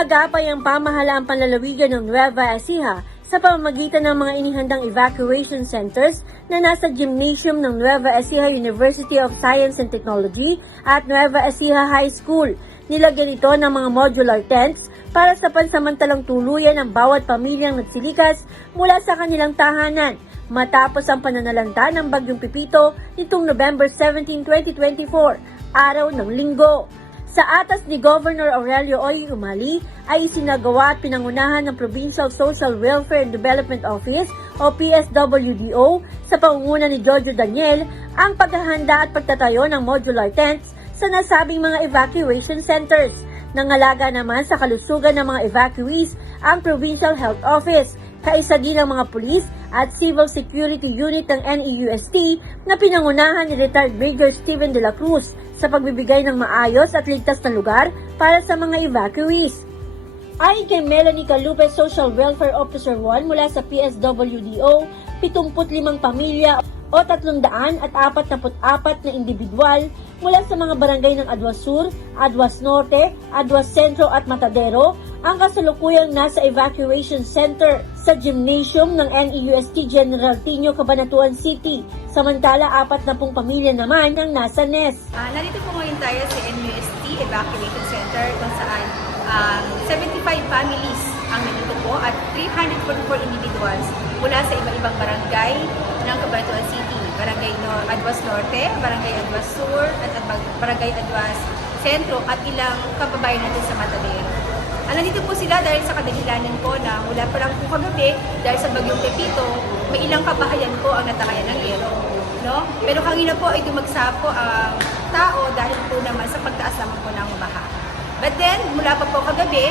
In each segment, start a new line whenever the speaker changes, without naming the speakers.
Umagapay ang pamahalaang panlalawigan ng Nueva Ecija sa pamamagitan ng mga inihandang evacuation centers na nasa gymnasium ng Nueva Ecija University of Science and Technology at Nueva Ecija High School. Nilagyan ito ng mga modular tents para sa pansamantalang tuluyan ng bawat pamilyang nagsilikas mula sa kanilang tahanan matapos ang pananalanta ng Bagyong Pipito nitong November 17, 2024, araw ng linggo. Sa atas ni Governor Aurelio Oy Umali ay isinagawa at pinangunahan ng Provincial Social Welfare and Development Office o PSWDO sa pangunguna ni Jojo Daniel ang paghahanda at pagtatayo ng modular tents sa nasabing mga evacuation centers. Nangalaga naman sa kalusugan ng mga evacuees ang Provincial Health Office, kaisa din ng mga pulis at Civil Security Unit ng NEUST na pinangunahan ni retired Major Steven de la Cruz sa pagbibigay ng maayos at ligtas na lugar para sa mga evacuees. Ayon kay Melanie Calupe, Social Welfare Officer 1 mula sa PSWDO, 75 pamilya o 344 na individual mula sa mga barangay ng Adwas Sur, Adwas Norte, Adwas Centro at Matadero ang kasalukuyang nasa evacuation center sa gymnasium ng NEUST General Tino Cabanatuan City. Samantala, apat na pong pamilya naman ang nasa NES.
Ah, nandito po ngayon tayo sa NUST Evacuation Center kung saan um, 75 families ang nandito po at 344 individuals mula sa iba-ibang barangay ng Cabanatuan City. Barangay Nor Adwas Norte, Barangay Adwas Sur, at Barangay Adwas Centro at ilang kababayan natin sa Matadero. Ah, nandito po sila dahil sa kadahilanan po na mula pa lang po kagabi dahil sa bagyong Pepito, may ilang kabahayan po ang natakayan ng yero. No? Pero kanina po ay dumagsa po ang tao dahil po naman sa pagtaas naman po ng baha. But then, mula pa po kagabi,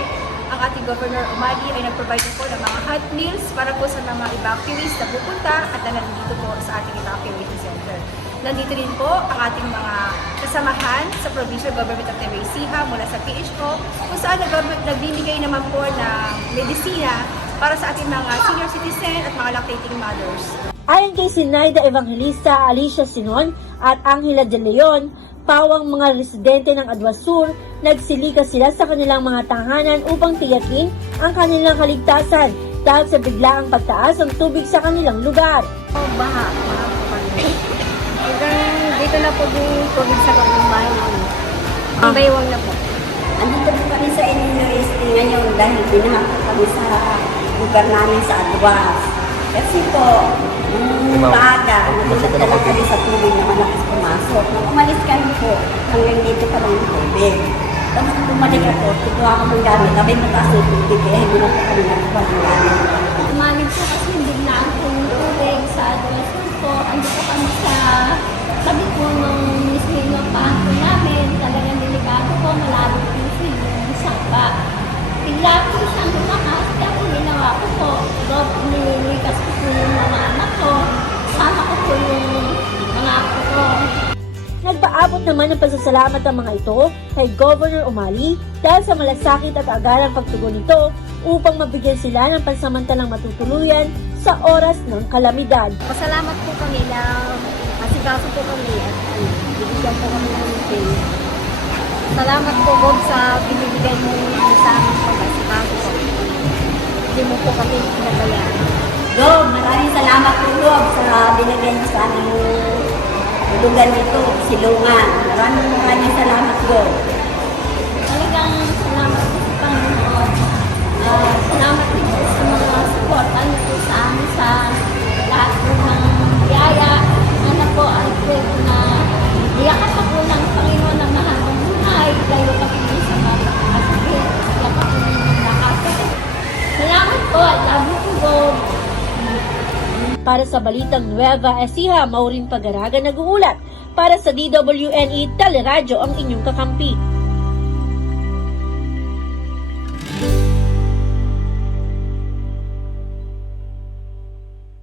ang ating Governor Umali ay nag-provide po ng mga hot meals para po sa mga evacuees na pupunta at na nandito po sa ating evacuation center. Nandito rin po ang ating mga kasamahan sa Provincial Government of Nueva Ecija mula sa PHO kung saan nag- nagbibigay naman po ng medisina para sa ating mga senior citizen at mga lactating mothers.
Ayon kay Sinaida Evangelista Alicia Sinon at Angela De Leon, pawang mga residente ng Adwas Sur, nagsilika sila sa kanilang mga tahanan upang tiyakin ang kanilang kaligtasan dahil sa biglaang pagtaas ng tubig sa kanilang lugar.
Oh, baha. Baha po kami. Hanggang dito na po yung tubig sa kanyang bahay namin. Ang baywang na po.
Andito po kami sa NUST ngayon dahil binaha po kami sa lugar namin sa Adwas. Kasi po, nung maaga, nagtatala lang kami sa tubig na malakas pumasok. Nung umalis kami po, hanggang dito pa lang yung tubig. Tapos nung bumalik ako, tutuwa ko ng gamit, sabi mataas yung tubig, kaya hindi na po kami nagkuha ng gamit.
Umamin po kasi biglaan po yung tubig sa Adwasul po. Ando po kami po nung mismo pato namin. Talagang delikado po. Malabo po yung sapa. Bigla po siyang lumakas. Kaya po ginawa ko po. Rob, nililikas ko po yung mga anak ko. Sama ko po yung mga apo ko.
Nagpaabot naman ng pasasalamat ang mga ito kay Governor Umali dahil sa malasakit at agarang pagtugon nito upang mabigyan sila ng pansamantalang matutuluyan sa oras ng kalamidad.
Pasalamat po kami na asikaso po kami at ano, bibigyan po kami ng meeting. Salamat po, Bob, sa binibigay mo ano, sa amin po. Asikaso po. Hindi mo po kami pinabayaan.
Rob, maraming salamat po Rob sa binigay niyo sa aming lugar dito, Silungan. Maraming maraming salamat Rob.
Talagang
Para sa Balitang Nueva Ecija, Maureen Pagaraga nag-uulat. Para sa DWNE Teleradyo ang inyong kakampi.